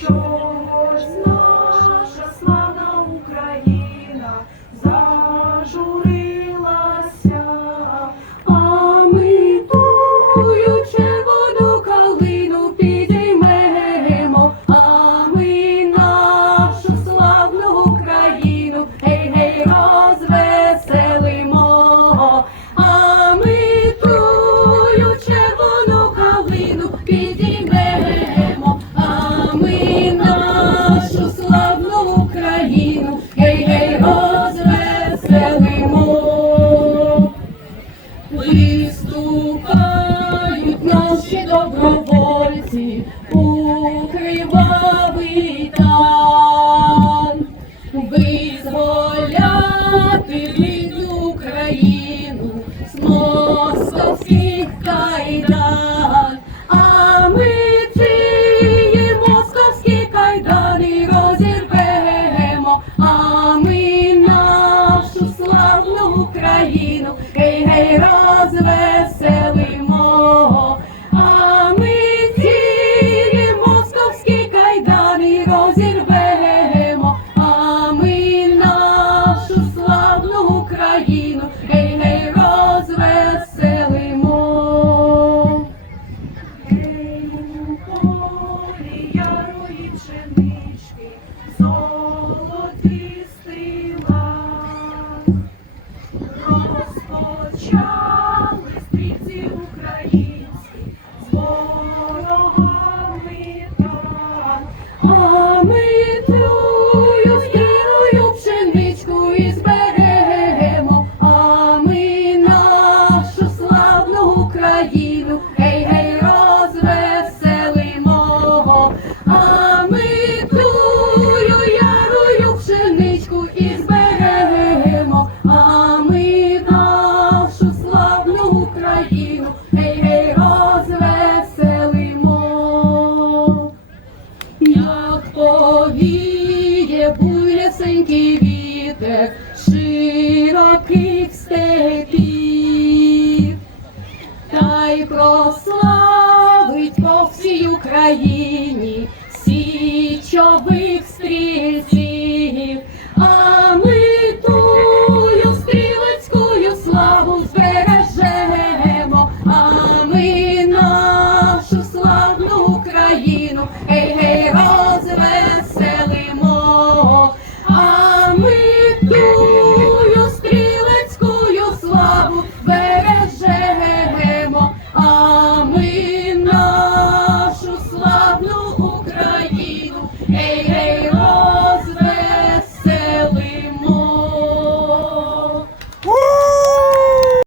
Чого ж наша славна Україна? виступають наші добро. Розпочали стрільці українські тоненький вітер широких степів, та й прославить по всій Україні січових стріл.